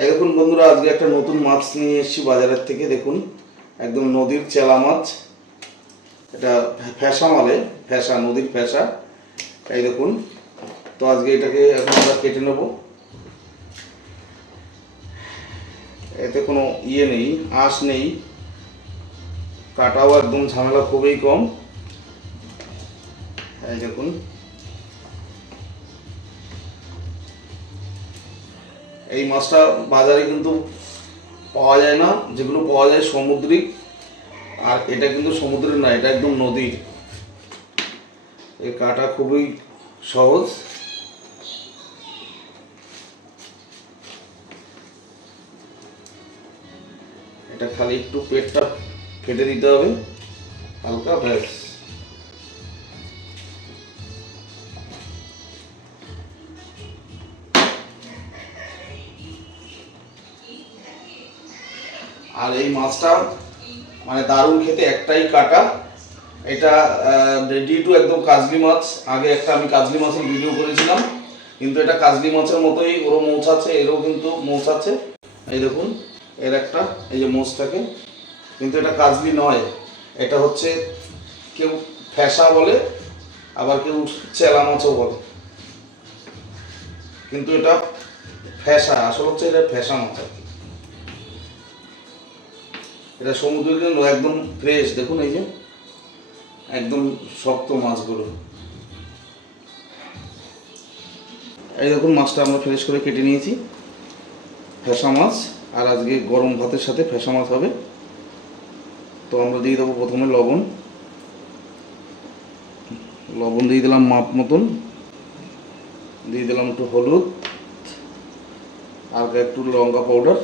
এই দেখুন বন্ধুরা, আজকে একটা নতুন মাছ নিয়ে এসেছি বাজারের থেকে, দেখুন। একদম নদীর চেলা মাছ। এটা ফ্যাসা মালে, ফ্যাসা, নদীর ফ্যাসা। এই দেখুন। তো আজকে এটাকে এখন আমরা কেটে নেব। এতে কোনো ইয়ে নেই, আঁশ নেই। কাটাও একদম ঝামেলা খুবই কম। এই দেখুন। এই মাছটা বাজারে কিন্তু পাওয়া যায় না, যেগুলো পাওয়া যায় সমুদ্রিক আর এটা কিন্তু সমুদ্রের না এটা একদম নদীর। এই কাটা খুবই সহজ। এটা খালি একটু পেটটা কেটে দিতে হবে, হালকা ব্যাস। আর এই মাছটা মানে দারুণ খেতে, একটাই কাটা। এটা রেডি টু একদম কাজলি মাছ। আগে একটা আমি কাজলি মাছের ভিডিও করেছিলাম, কিন্তু এটা কাজলি মাছের মতোই ওরও মৌছাচ্ছে, এরও কিন্তু মৌছাচ্ছে। এই দেখুন, এর একটা, এই যে মোষটাকে কিন্তু এটা কাজলি নয়, এটা হচ্ছে কেউ ফ্যাসা বলে, আবার কেউ চেলা মাছও বলে। কিন্তু এটা ফ্যাসা, আসল হচ্ছে এটা ফ্যাসা মাছ আর এটা সমুদ্রের কিন্তু একদম ফ্রেশ দেখুন এই যে, একদম শক্ত মাছগুলো। এই দেখুন মাছটা আমরা ফ্রেশ করে কেটে নিয়েছি। ফেসা মাছ, আর আজকে গরম ভাতের সাথে ফেসা মাছ হবে। তো আমরা দিয়ে দেবো প্রথমে লবণ। লবণ দিয়ে দিলাম মাপ মতন। দিয়ে দিলাম একটু হলুদ আর একটু লঙ্কা পাউডার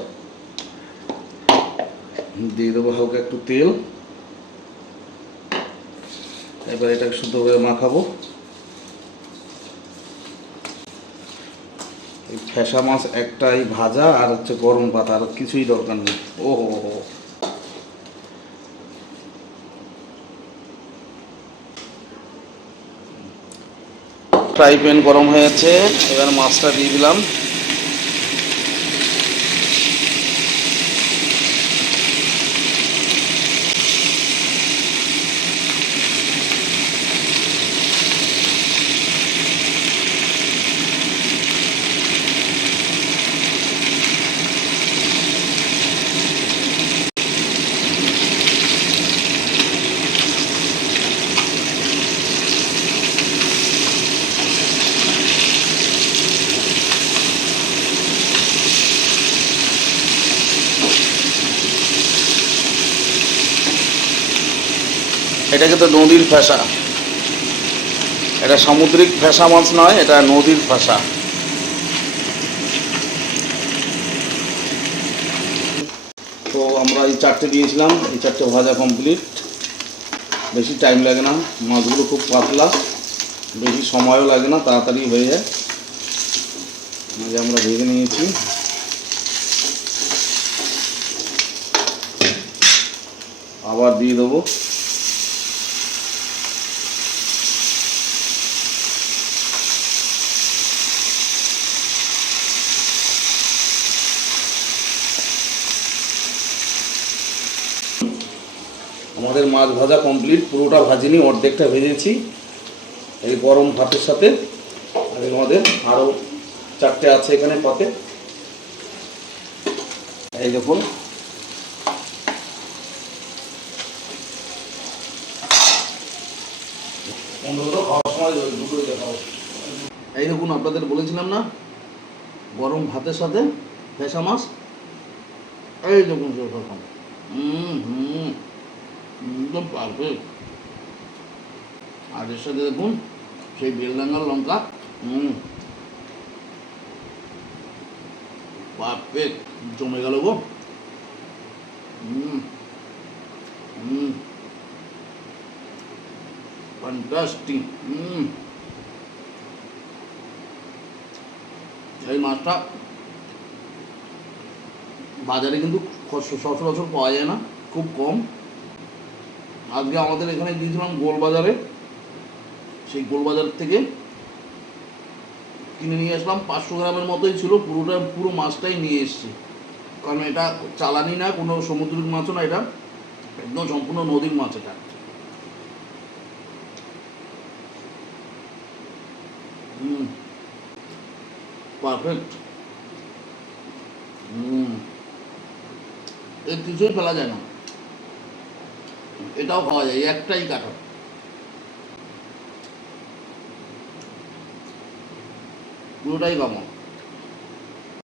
দিয়ে দেবো হালকা একটু তেল। এবার এটাকে সুন্দরভাবে মাখাবো। এই ফেসা মাছ একটাই ভাজা আর হচ্ছে গরম পাতা, আর কিছুই দরকার নেই। ও হো হো ফ্রাই প্যান গরম হয়েছে এবার মাছটা দিয়ে দিলাম। এটা কিন্তু নদীর ফেসা। এটা সামুদ্রিক ফেসা মাছ নয়, এটা নদীর ফেসা। তো আমরা এই চারটে দিয়েছিলাম, এই চারটে ভাজা কমপ্লিট বেশি টাইম লাগে না, মাছগুলো খুব পাতলা। বেশি সময়ও লাগে না, তাড়াতাড়ি হয়ে যায়। মাঝে আমরা ভেজে নিয়েছি। আবার দিয়ে দেবো। আমাদের মাছ ভাজা কমপ্লিট পুরোটা ভাজিনি, অর্ধেকটা ভেজেছি। এই গরম ভাতের সাথে, আর আমাদের আরও চারটে আছে এখানে পাতে। এই দেখুন। এই দেখুন, আপনাদের বলেছিলাম না? গরম ভাতের সাথে ভেসা মাছ। এই দেখুন হুম হুম। একদম পারফেক্ট আর এর সাথে দেখুন, সেই বেলডাঙ্গার লঙ্কা, হুম পারফেক্ট জমে গেল গো। হুম হুম ফ্যান্টাস্টিক হুম। এই মাছটা বাজারে কিন্তু সচরাচর পাওয়া যায় না, খুব কম। আজকে আমাদের এখানে গিয়েছিলাম গোলবাজারে। সেই গোলবাজার থেকে কিনে নিয়ে আসলাম। পাঁচশো গ্রামের মতোই ছিল, পুরোটা, পুরো মাছটাই নিয়ে এসেছি। কারণ এটা চালানি না, কোনো সমুদ্রিক মাছও না এটা। একদম সম্পূর্ণ নদীর মাছ এটা। হুম পারফেক্ট হুম, এর কিছুই ফেলা যায় না। এটাও পাওয়া যায় একটাই কাটা পুরোটাই কামড়